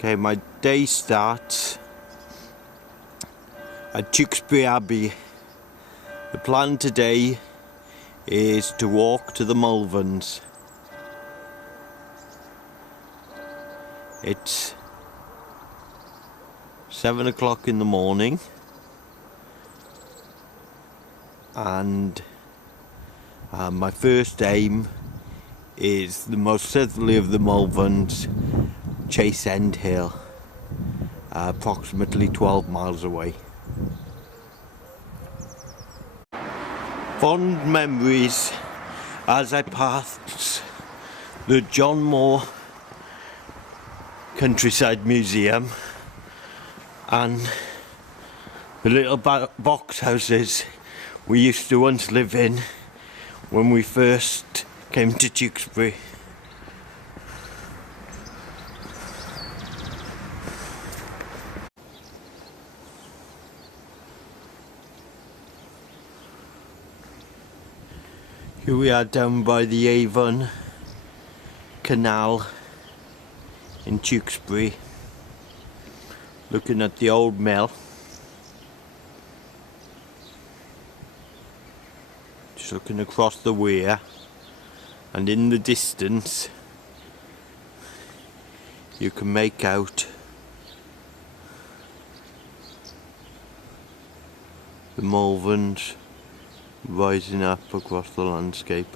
Okay, my day starts at Tewkesbury Abbey. The plan today is to walk to the Malverns. It's 7 o'clock in the morning and my first aim is the most southerly of the Malverns, Chase End Hill, approximately 12 miles away. Fond memories as I pass the John Moore Countryside Museum and the little box houses we used to once live in when we first came to Tewkesbury. Here we are down by the Avon Canal in Tewkesbury, looking at the old mill. Just looking across the weir, and in the distance you can make out the Malverns rising up across the landscape.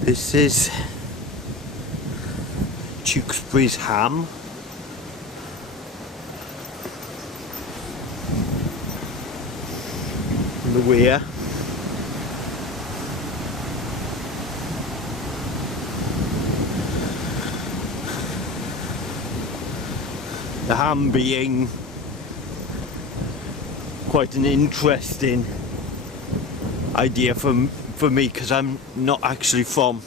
This is Tewkesbury's ham. The weir. The ham being quite an interesting idea for me because I'm not actually from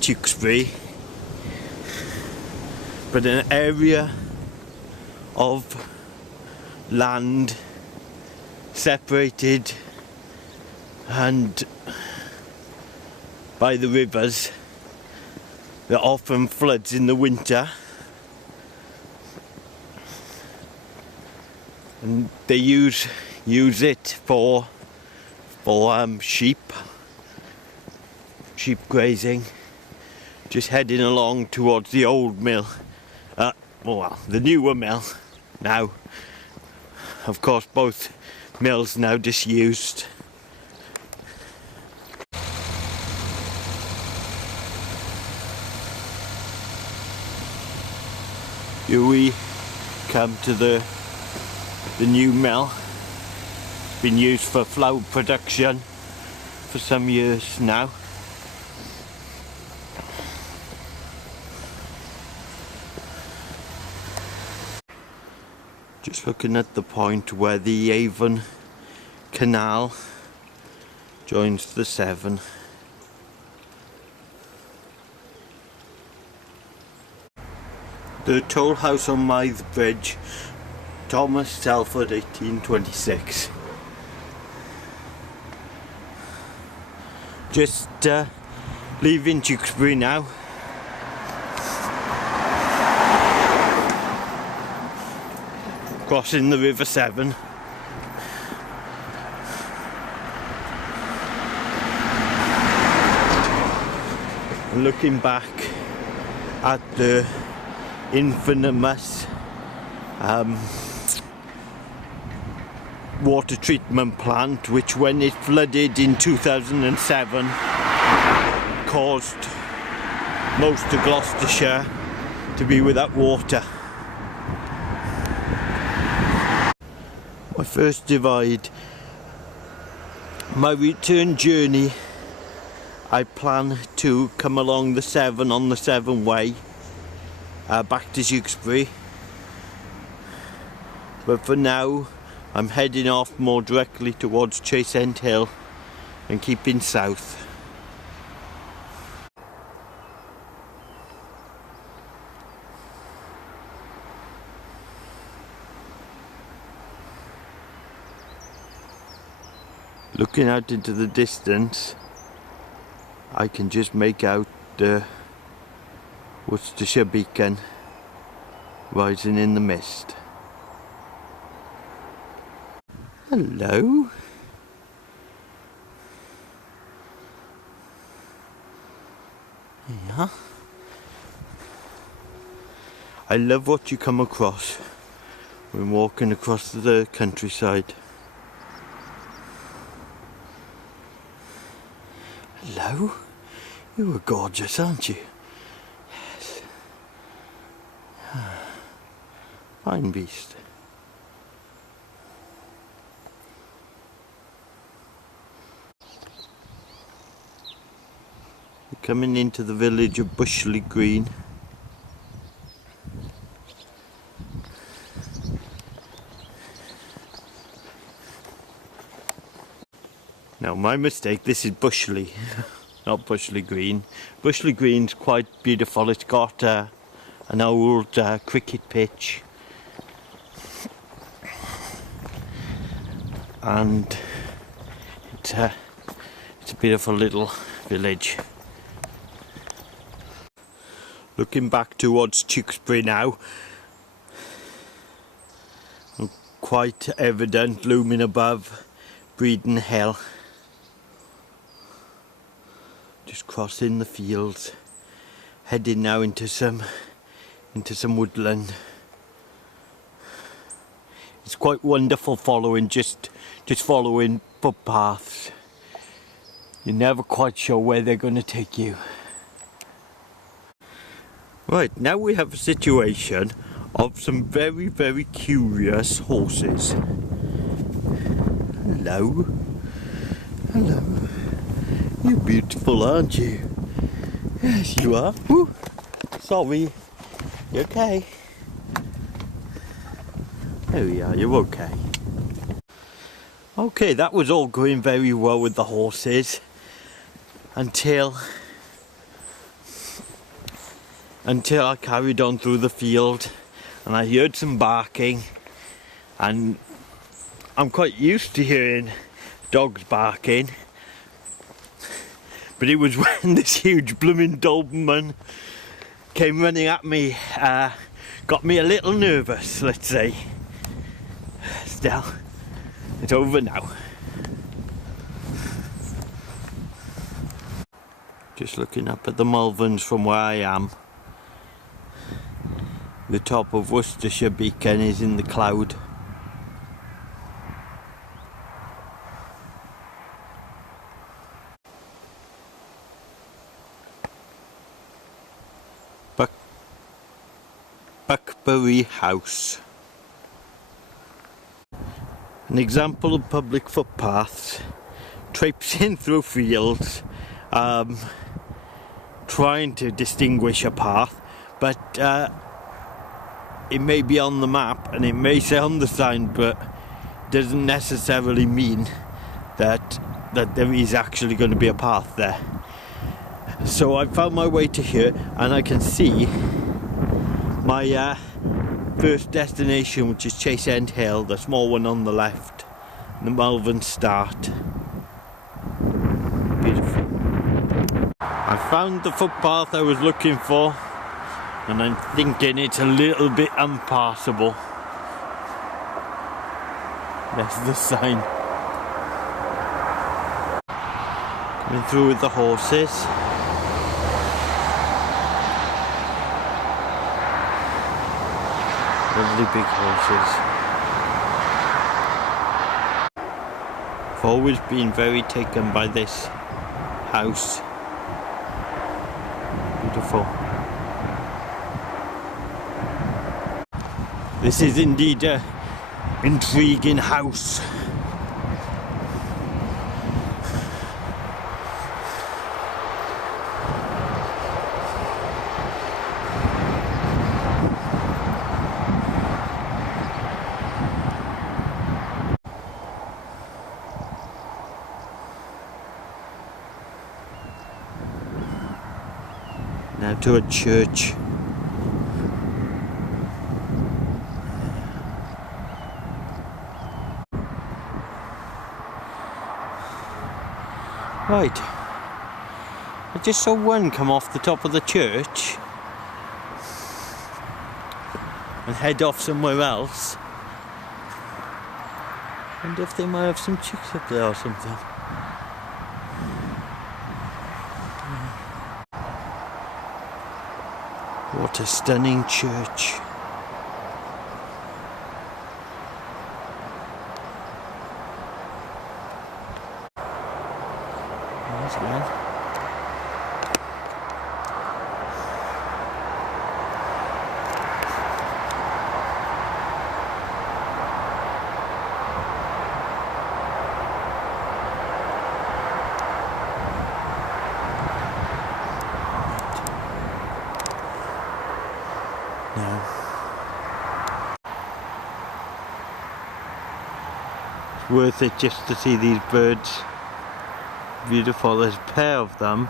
Tewkesbury, but an area of land separated and by the rivers that often floods in the winter, and they use it for sheep grazing. Just heading along towards the old mill, well, the newer mill now. Of course, both mills now disused. Here we come to the new mill. It's been used for flour production for some years now. Just looking at the point where the Avon Canal joins the Severn. The toll house on Mythe Bridge, Thomas Telford, 1826. Just leaving Tewkesbury now. Crossing the River Severn. And looking back at the infamous water treatment plant, which when it flooded in 2007 caused most of Gloucestershire to be without water. My first divide. My return journey, I plan to come along the Severn on the Severn Way back to Tewkesbury, but for now I'm heading off more directly towards Chase End Hill and keeping south. Looking out into the distance, I can just make out the Worcestershire beacon rising in the mist. Hello. Yeah. I love what you come across when walking across the countryside. Hello? You are gorgeous, aren't you? Yes. Fine beast. We're coming into the village of Bushley Green. No, my mistake, this is Bushley, not Bushley Green. Bushley Green's quite beautiful. It's got an old cricket pitch and it's a beautiful little village. Looking back towards Tewkesbury now, quite evident looming above Breeden Hill. Just crossing the fields, heading now into some woodland. It's quite wonderful following just following footpaths. You're never quite sure where they're going to take you. Right, now we have a situation of some very, very curious horses. Hello. Hello. You're beautiful, aren't you? Yes, you are. Woo. Sorry. You okay? There we are, you're okay. Okay, that was all going very well with the horses until I carried on through the field and I heard some barking, and I'm quite used to hearing dogs barking, but it was when this huge blooming Doberman came running at me, got me a little nervous, let's say. Still, it's over now. Just looking up at the Malverns from where I am. The top of Worcestershire beacon is in the cloud. Tewkesbury House. An example of public footpaths, traipsing through fields, trying to distinguish a path, but it may be on the map and it may say on the sign, but it doesn't necessarily mean that there is actually going to be a path there. So I found my way to here and I can see my first destination, which is Chase End Hill, the small one on the left, the Malverns start. Beautiful. I found the footpath I was looking for, and I'm thinking it's a little bit unpassable. There's the sign. Coming through with the horses. Lovely big horses. I've always been very taken by this house. Beautiful. This is indeed an intriguing house. Now to a church. Right. I just saw one come off the top of the church and head off somewhere else. Wonder if they might have some chicks up there or something. What a stunning church. There's one. Now, it's worth it just to see these birds. Beautiful, there's a pair of them.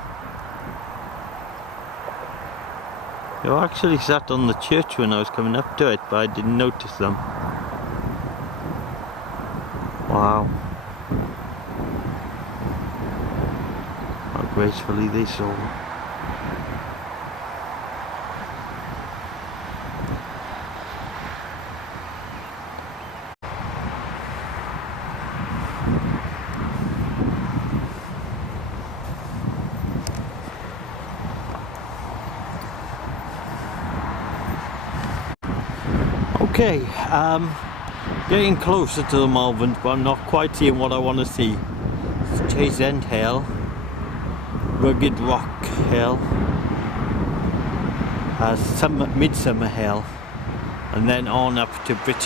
They were actually sat on the church when I was coming up to it, but I didn't notice them. Wow. How gracefully they soar. Okay, getting closer to the Malverns, but I'm not quite seeing what I want to see. It's Chase End Hill, Rugged Rock Hill, Midsummer Hill, and then on up to British.